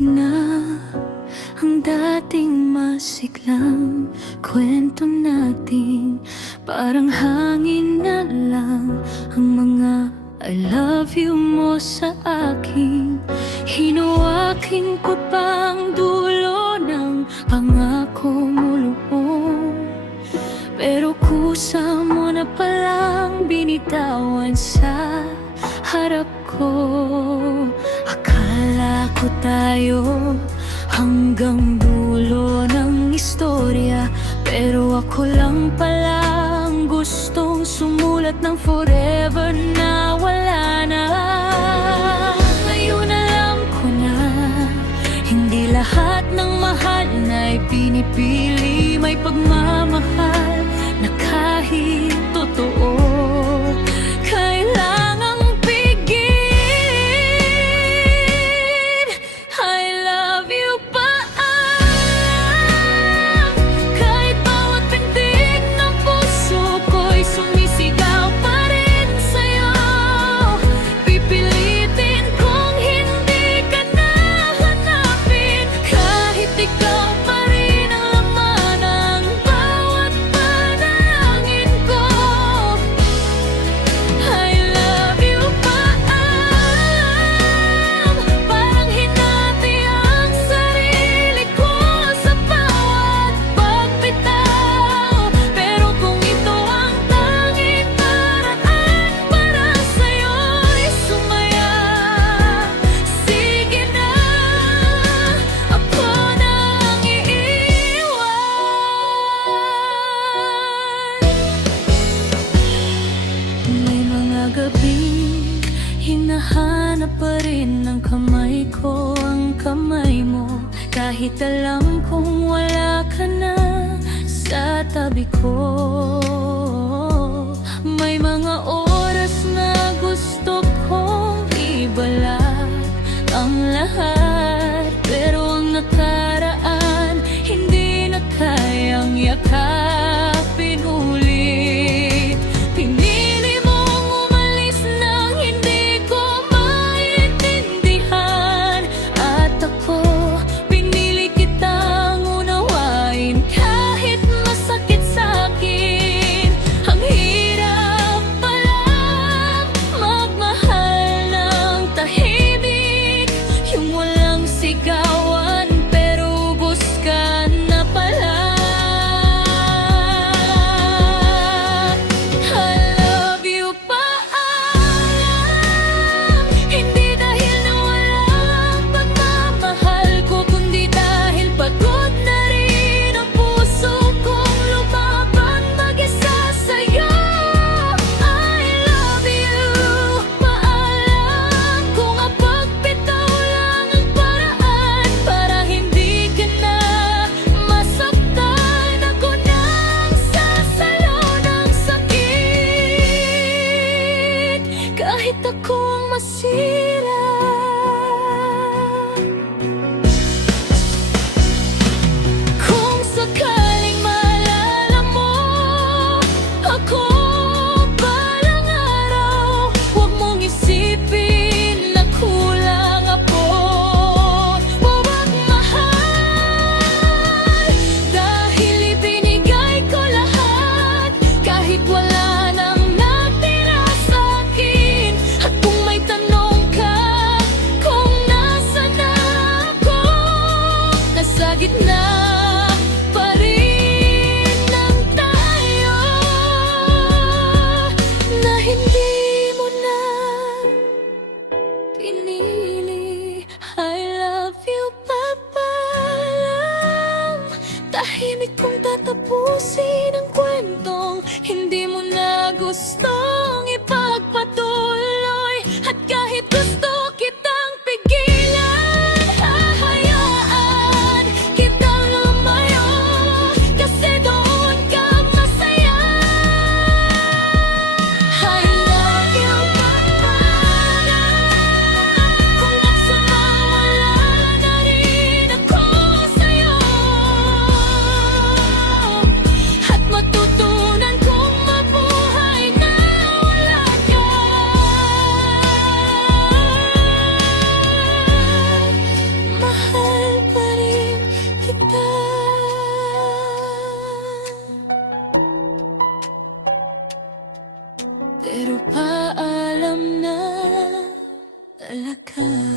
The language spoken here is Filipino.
na ang dating masiglang kwento natin. Parang hangin na lang ang mga I love you mo sa akin. Hinawakin ko pang dulo ng pangako mo loob, pero kusa mo na palang binitawan sa harap ko. Akala ko tayo hanggang dulo ng istorya, pero ako lang palang gustong sumulat ng forever na wala na. Ngayon alam ko na hindi lahat ng mahal na ipinipili. May pagmamahal na kahit totoo kailangang pigin. I love you pa kahit bawat pintig ng puso ko'y sumisigaw pa rin sa'yo. Pipilitin kong hindi ka na hanapin, kahit ikaw pa rin ang laman ng bawat panalangin ko. I love you pa parang hinati ang sarili ko sa bawat pagbitaw. Pero kung ito ang tanging paraan para sa'yo'y sumaya, sige na, ako nang iiwan. May mga gabing hinahanap pa rin ng kamay ko ang kamay mo, kahit alam kong wala ka na sa tabi ko. May mga oras na gusto kong ibalat ang lahat, pero ang nakaraan hindi na kayang yakapin ulit. Pinili mong umalis nang hindi ko maintindihan, at ako pinili kitang unawain kahit masakit sa'kin. Ang hirap palang magmahal ng tahimik, yung walang sigawan pero ubos ka na pala. I love you pa hindi dahil nawala ang pagmamahal ko, kundi dahil pagod na rin ang puso kong lumaban mag-isa sa'yo. I love you, maalam kung ang pagbitaw lang ang paraan para hindi ka na masaktan. Ako nang sasalo ng sakit, kahit ako ang masira. Kung sakaling maalala mo ako balang araw, huwag mong isipin na kulang ako. Huwag mahal, dahil ibinigay ko lahat, kahit wala nang natira sa'kin. At kung may tanong ka kung nasaan na ako, nasa gitna pa rin ng tayo na hindi mo na pinili. I love you pa palang tahimik kong tatapusin ang kwentong hindi mo na gustong ipagpatuloy. At kahit gusto kitang pigilan, hahayaan kitang lumayo, kasi doon ka masaya. I love you pa kung nagsama wala na rin ako sa'yo. At wala ka.